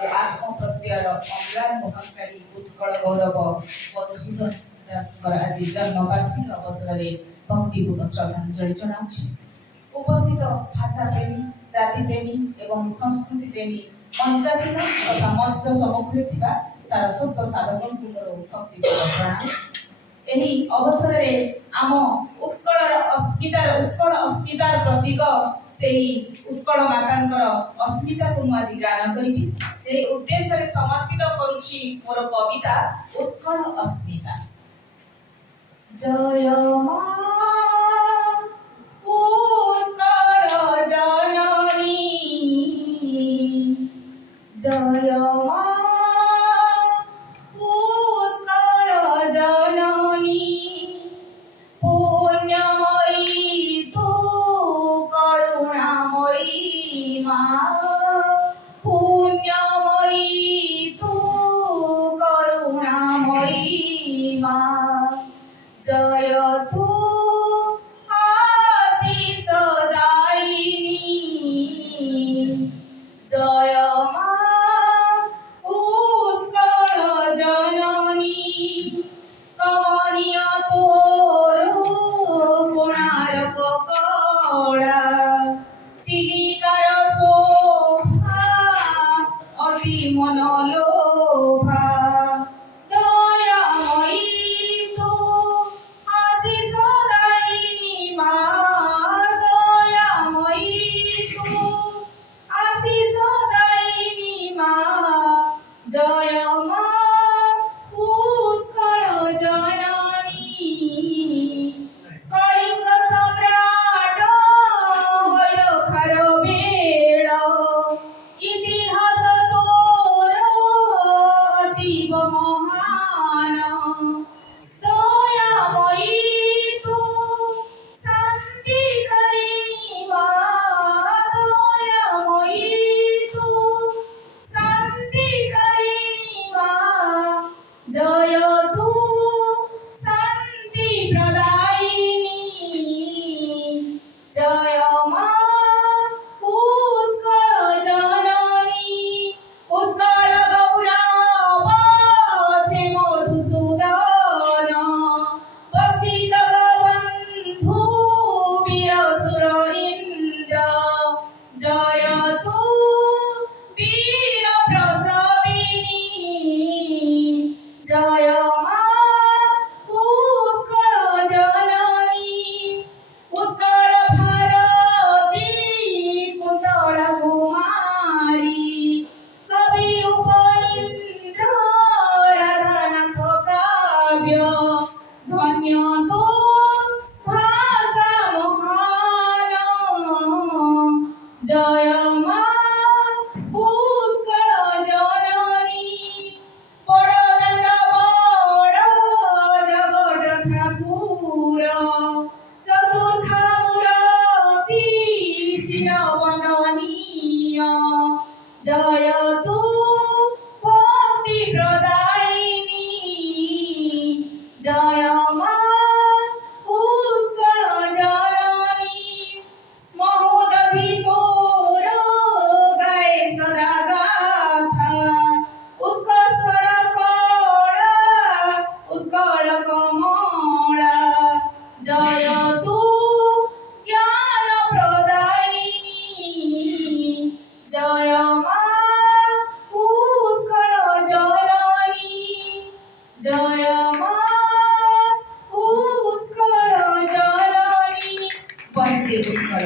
ଓ ଆତ୍ମପ୍ରତ୍ୟୟର ଅମ୍ଳାନ ମହାକାରୀ ଉତ୍କଳ ଗୌରବ ମଧୁସୂଦନ ଦାସଙ୍କର ଆଜି ଜନ୍ମବାର୍ଷିକ ଅବସରରେ ଭକ୍ତିପୂର୍ଣ୍ଣ ଶ୍ରଦ୍ଧାଞ୍ଜଳି ଜଣାଉଛି। ଉପସ୍ଥିତ ଭାଷାପ୍ରେମୀ, ଜାତିପ୍ରେମୀ ଏବଂ ସଂସ୍କୃତି ପ୍ରେମୀ ମଞ୍ଚାସୀନ ତଥା ମଞ୍ଚ ସମ୍ମୁଖରେ ଥିବା ସାରସ୍ୱତ ସାଧକଙ୍କୁ ମୋର ଭକ୍ତିପୂର୍ଣ୍ଣ ପ୍ରଣାମ। ଏହି ଅବସରରେ ଆମ ଉତ୍କଳ ଅସ୍ମିତାର ପ୍ରତୀକ ସେହି ଉତ୍କଳ ମାତାଙ୍କର ଅସ୍ମିତାକୁ ମୁଁ ଆଜି ଗାନ କରିବି। ସେହି ଉଦ୍ଦେଶ୍ୟରେ ସମର୍ପିତ କରୁଛି ମୋର କବିତା ଉତ୍କଳ ଅସ୍ମିତା। ଜୟ ମା ଉତ୍କଳ ଜନନୀ, ଜୟ মা উৎকল জননী, পুণ্যময়ী তু করুণাময়ী মা, পুণ্যময়ী তু করুণাময়ী মা, জয় তু আশিস দায়িনী, জয় মা উৎকল জননী, কমনীয় তোর কোণারক কড়া, চিলিকার শোভা অতি মনোলোভা, দয়াময়ী তু আশিস দায়িনী মা, দয়াময়ী তু আশিস দায়িনী মা, জয় মা উৎকল জননী। কলিঙ্গ সম্রাট হইল খারবেল, ইতিহাস তোর অতীব মহান, দয়াময়ী তু শান্তিকারিণী মা, দয়াময়ী তু শান্তিকারিণী মা, জয় তু শান্তি প্রদায়িনী, জয় মা উৎকল জননী। উৎকল গৌরব সে মধুসূদন, বক্সি জগবন্ধু বীর সুর ইন্দ্র, জয় তু বীর প্রসবিনী, জয় মা উৎকল জননী। উৎকল ভারতী কুন্তলা কুমারী, কবি উপইন্দ্র রাধানাথ কাব্য, ধন্য তোর ভাষা মহান, জয় মা উৎকল জননী। বড়দাণ্ড বড় জগৎ ঠাকুর, চতুর্থা মূরতি চিরবন্দনীয়, জয় তু ভক্তি প্রদায়িনী, জয় মা উৎকল জননী। মহোদধি তোর গায়ে সদা গাথা, উৎকর্ষর কড়া উৎকল কমলা, জয় তু জ্ঞান প্রদায়িনী, জয় মা উৎকল জননী, জয় মা উৎকল জননী। বন্দে উৎকল।